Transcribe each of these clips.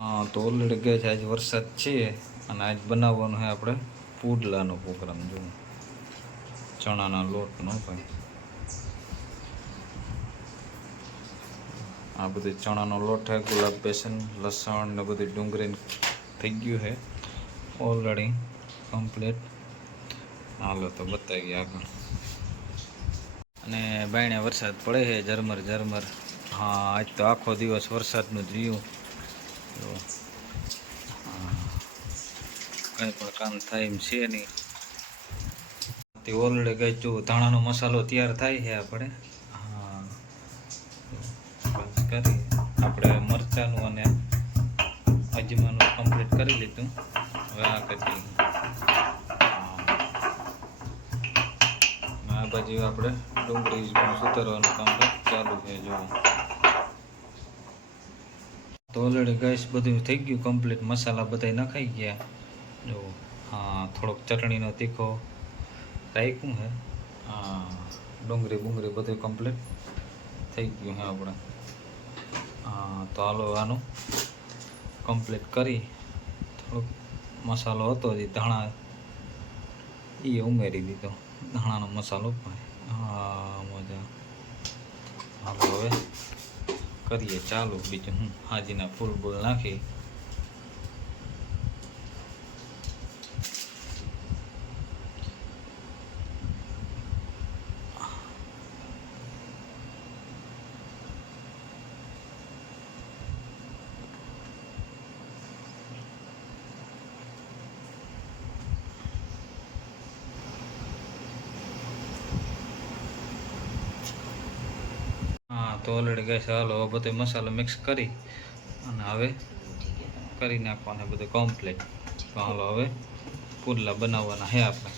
હા, તો ઓલરેડી ગઈ છે આજે વરસાદ છે અને આજ બનાવવાનો છે આપણે પુડલાનો પ્રોગ્રામ જો ચણાના લોટનો ભાઈ. આ બધું ચણાનો લોટ છે, ગુલાબ બેસન, લસણ ને બધું ડુંગળી થઈ ગયું છે. ઓલરેડી કમ્પ્લીટ હાલો, તો બતાવીએ આગળ. અને બાયણે વરસાદ પડે છે, ઝરમર ઝરમર. હા, આજ તો આખો દિવસ વરસાદનું જ રહ્યું. તો કંઈ પણ કામ થાય એમ છે નહીં. તે ઓલરેડી ગઈ જો ધાણાનો મસાલો તૈયાર થાય છે આપણે. કરી. આપણે મરચાંનું અને અજમાનું કમ્પ્લીટ કરી લીધું. હવે આ કરી આ બાજુ આપણે ડુંગળી સુધારવાનું કામ ચાલુ છે, જો. તો ઓલરેડી ગેસ બધું થઈ ગયું કમ્પ્લીટ મસાલા બધા નખાઈ ગયા. જો, હા, થોડોક ચટણીનો તીખો રાખ્યું છે હા, ડુંગળી બુંગળી બધું કમ્પ્લીટ થઈ ગયું હે આપણે હા, તો હાલો આનું કમ્પ્લીટ કરી. થોડોક મસાલો હતો જે, ધાણા એ ઉમેરી દીધો. ધાણાનો મસાલો પણ. હા, મજા. હાલો હવે. કરીએ ચાલુ બીજું હું હાજીના ફૂલ બૂલ નાખી હા તો ઓલરેડી હવે બધો મસાલો મિક્સ કરી અને હવે કરી નાખવાના બધું કોમ્પ્લેટ તો હવે પુડલા બનાવવાના હે આપણે.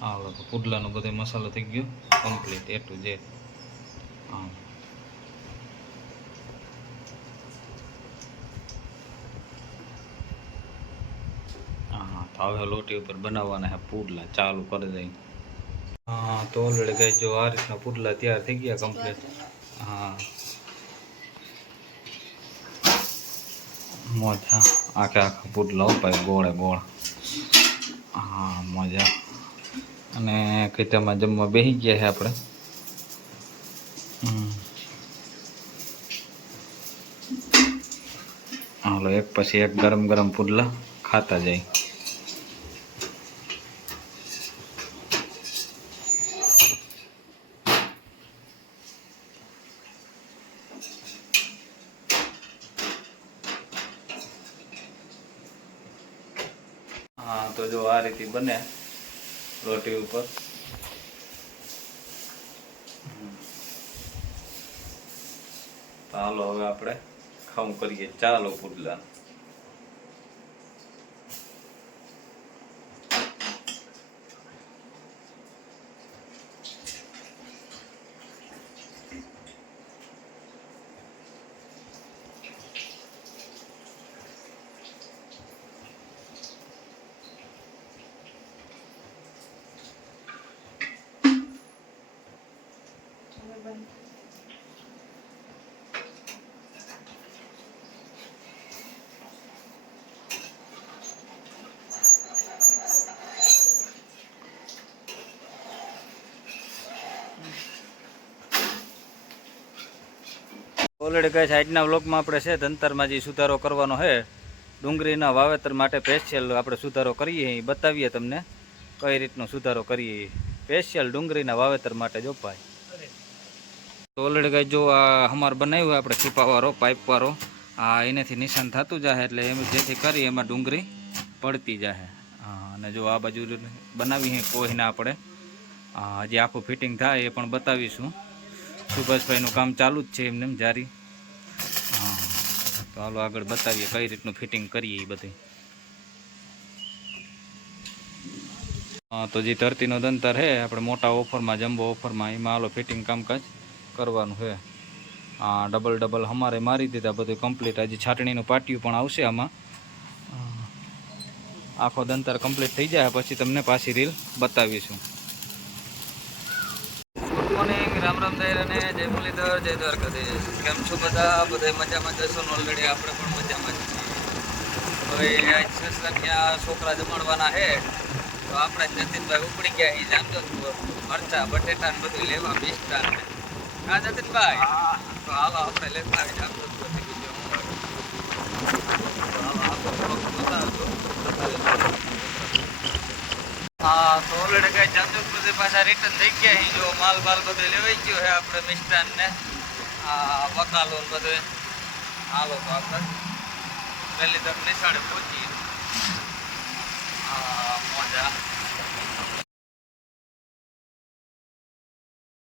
હાલો, તો પુડલાનો બધો મસાલો થઈ ગયો કમ્પ્લીટ એ ટુ જે હા. હવે લોટી ઉપર બનાવવાના હે પુડલા, ચાલુ કરી દઈ હા, તો ઓલરેડી ગઈ. જો આ રીતના પુડલા તૈયાર થઈ ગયા કમ્પ્લીટ હા. મજા. આખે આખા પુડલા ઉપાય ગોળે ગોળ. હા, મજા. અને ખેતરમાં જમવા બેસી ગયા છે આપણે. હાલો, એક પછી એક ગરમ ગરમ પુડલા ખાતા જાય હા, તો જો આ રીતે બને રોટી ઉપર. હાલો હવે આપણે ખાવું કરીએ. ચાલો પુડલા. ઓલરેડી છે આજના વ્લોગમાં આપણે છે, ધંતરમાં જે સુધારો કરવાનો છે, ડુંગળીના વાવેતર માટે સ્પેશિયલ આપણે સુધારો કરીએ એ બતાવીએ તમને કઈ રીતનો સુધારો કરીએ. સ્પેશિયલ ડુંગળીના વાવેતર માટે જો ભાઈ. તો ઓલરેડી જો આ અમારે બનાવ્યું હોય આપણે છીપાવાળો પાઇપવાળો આ એનાથી નિશાન થતું જાય એટલે એમ જેથી કરી એમાં ડુંગળી પડતી જાય હા અને જો આ બાજુ બનાવી છે કોઈને આપણે હા, હજી આખું ફિટિંગ થાય એ પણ બતાવીશું. સુભાષભાઈનું કામ ચાલુ જ છે એમને એમ જારી. હા તો હાલો આગળ બતાવીએ કઈ રીતનું ફિટિંગ કરીએ એ બધી હા તો જે ધરતીનો દંતર છે આપણે મોટા ઓફરમાં જમ્બો ઓફરમાં એમાં હાલો ફિટિંગ કામકાજ. કરવાનું છે. આ ડબલ ડબલ અમારે મારી દીધા, બધું કમ્પ્લીટ હજી છાટણીનું પાટિયું પણ આવશે આમાં. આખો દંતર કમ્પ્લીટ થઈ જાય, પછી તમને પાછી રીલ બતાવીશું. ગુડ મોર્નિંગ રામ રામ દહેર અને જય મુરલીધર, જય દ્વારકાધીશ. કેમ છો બધા? બધા મજામાં જશો ઓલરેડી આપણે પણ મજામાં છીએ. ભાઈ આજ સસરામિયા છોકરા જમાડવાના છે. તો આપણે જતીનભાઈ ઉપડી ગયા એ જામજો મરચા, બટેટા બધું લેવા ને. હા જતીનભાઈ તો હાલો આપણે લેતા આવી જામજો બીજું હું હોય. તો હાલો આપણે થોડોક બતાવજો. હા તો ઓલરેડી કઈ જામજો બધે પાછા રિટર્ન થઈ ગયા અહીં જો માલ બાલ બધો લેવાઈ ગયો છે આપણે મિષ્ટાન ને આ બકાલો ને બધું હાલો તો આપણે પહેલી તક નિશાળે પહોંચી આ મોજા